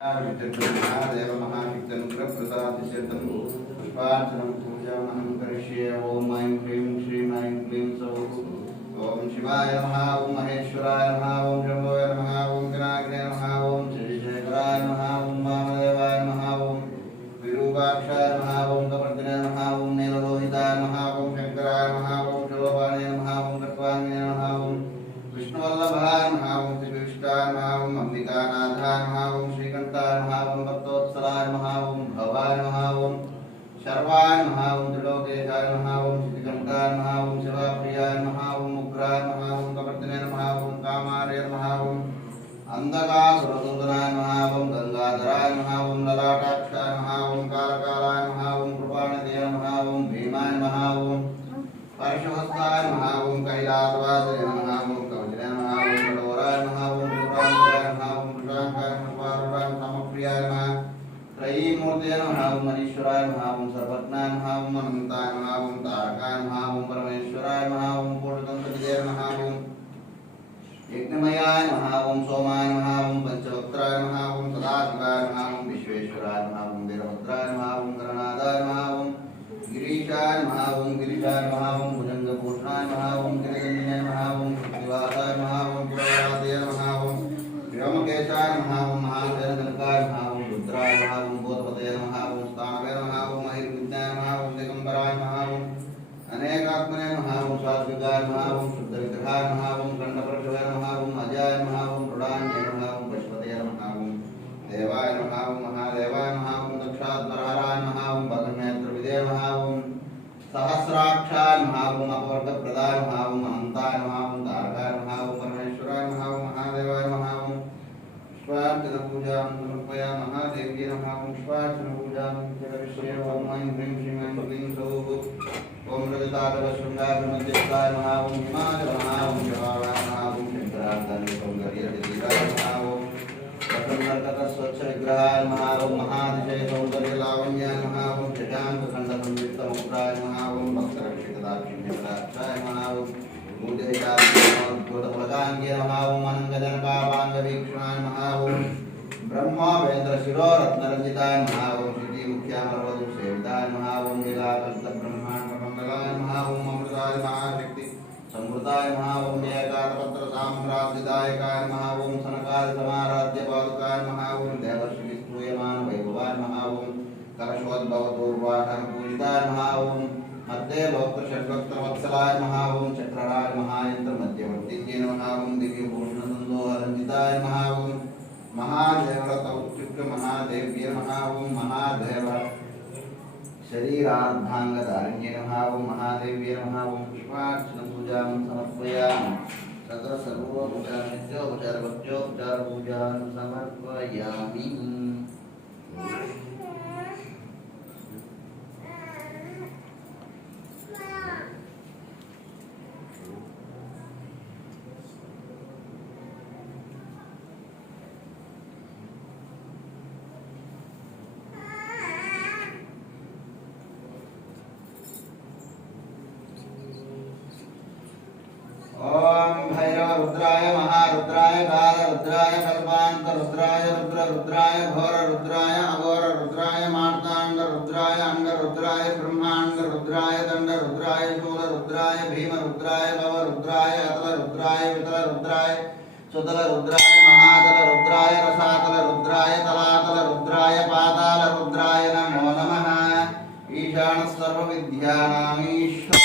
महादेव महाशक्तिप्रसादिशतं पुष्पार्चनं पूजामहं करिष्ये। ओम ऐं ह्रीं श्रीं ऐं क्लीं सौः। ओम शिवाय नमः। ओम महेश्वराय नमः। ओम शम्भवे नमः। ओम पिनाकिने नमः। ओम श्रीशेखराय नमः। ओम वामदेवाय नमः। ओम विरूपाक्षाय नमः। ओम कपर्दिने नमः। ओम नीललोहिताय नमः। ओम शंकराय नमः। ओम शोभाने नमः। ओम कट्वांगिने नमः। ओम विष्णुवल्लभाय नमः। ओम त्रिविष्टाय नमः। ओम अंबिकानाथाय नमः। ओम श्रीकंठाय नमः। ओम भक्तोत्सलाय नमः। ओम भवाय नमः। ओम शर्वाय नमः। ओम त्रिलोकेशाय नमः। ओम श्रीकंठाय नमः। ओम शिवप्रियाय नमः। ओम उग्राय नमः। ओम कपर्दिने नमः। ओम कामार्य नमः। ओम अंधकासुरसूदनाय नमः। ओम गंगाधराय नमः। ओम ललाटाक्षाय नमः। ओम कालकालाय नमः। ओम कृपानिधये नमः। ओम भीमाय नमः। ओम परशुहस्ताय नमः। ओम कैलासवासिने नमः। ओम कवचने नमः। ओम कठोराय नमः। ओम त्रिपुरान्तकाय नमः। ओम कृशांकाय नमः। पार्वताय समप्रियाय नमः। त्रयीमूर्तये नमः। ओम मनीश्वराय नमः। ओम सर्वज्ञाय नमः। ओम अनंताय नमः। ओम तारकाय नमः। ओम परमेश्वराय नमः। ओम पूर्णतंत्रविजय नमः। ओम यज्ञमयाय नमः। ओम सोमाय नमः। ओम पंचवक्त्राय नमः। ओम सदाशिवाय नमः। ओम विश्वेश्वराय नमः। ओम वीरभद्राय नमः। ओम गणनाथाय नमः। ओम गिरीशाय नमः। ओम गिरिशाय नमः। ओम भुजंगभूषणाय नमः। ओम गिरिजन्यने नमः। ओम कृत्तिवासाय नमः। ओम पुरराधये नमः। ओम व्योमकेशाय नमः। ओम महासेनजनकाय नमः। ओम रुद्राय नमः। ओम भूतपतये नमः। ओम स्थानवे नमः। ओम महिर्विद्याय नमः। ओम दिगंबराय नमः। ओम अनेकात्मने नमः। ओम सात्विकाय नमः। ओम शुद्धविग्रहाय नमः। ओम खंडपरशवे नमः। ओम अजयाय नमः। ओम मृडान्ये नमः। ओम पशुपतये नमः। ओम देवाय नमः। ओम महादेवाय नमः। ओम दक्षात्मराराय नमः। ओम भगन्नेत्रविदे नमः। ओम सहस्राक्षाय नमः। ओम अपवर्गप्रदाय नमः। ओम अनंताय नमः। ओम तारकाय नमः। ओम परमेश्वराय नमः। ओम महादेवाय नमः। ओम पुष्पार्चनपूजां समर्पयामः। देव्यै नमः। ओम पुष्पार्चनपूजां करिष्ये। ओम ऐं ह्रीं श्रीं ऐं क्लीं सौः। ओम रजताकलशृङ्गारमध्यस्थाय नमः। ओम हिमाचल नमः। ओम शिवाय नमः। ओम शंकराचार्यसौन्दर्यजतीराय नमः। ओम प्रसन्नतटस्वच्छविग्रहाय नमः। ओम महातिशयसौन्दर्यलावण्याय नमः। ओम शशाङ्कखण्डसंयुक्तमुग्राय नमः। ओम भक्तरक्षितदाक्षिण्यपदाक्षाय नमः। ओम भूतेशाद्भुतफलकाङ्गे नमः। ओम अनङ्गजनकापाङ्गवीक्षणाय नमः। ओम ब्रह्मवेन्द्रशिरोरत्नरञ्जिताय नमः। ओम श्रीमुख्यामरवधूसेविताय नमः। ओम लीलाकल्पब्रह्माण्डमण्डलाय नमः। ओम अमृताय महाशक्ति संवृताय नमः। ओम एकादपत्रसाम्राज्यदायकाय नमः। ओम सनकादिसमाराध्यपादुकाय नमः। ओम देवर्षिस्तूयमानवैभवाय नमः। ओम कलशोद्भवपूर्वाधनपूजिताय नमः। ओम मध्ये भक्तषड्भक्तवत्सलाय नमः। ओम चक्रराय महायन्त्रमध्यवर्तिन्ये नमः। ओम दिव्यभूषणसन्दोहरञ्जिताय नमः। ओम महादेवरतौत्युक्त महादेव्ये नमः। ओम महादेव शरीरार्धांगधारिण्ये नमः। ओम महादेव्ये नमः। ओम पुष्पार्चनपूजां समर्पयामि। तत्र सर्वोपचारनित्योपचारभक्त्योपचारपूजां समर्पयामि। ओम भैरव रुद्राय महारुद्राय कालरुद्राय कल्पान्तरुद्राय रुद्ररुद्राय घोररुद्राय अघोररुद्राय मार्ताण्डरुद्राय अंगरुद्राय ब्रह्माण्डरुद्राय दण्डरुद्राय शूलरुद्राय भीमरुद्राय भवरुद्राय अतलरुद्राय वितलरुद्राय सुतलरुद्राय महातलरुद्राय रसातलरुद्राय तलातलरुद्राय पातालरुद्राय नमो नमः। ईशानः सर्वविद्यानां ईश्वर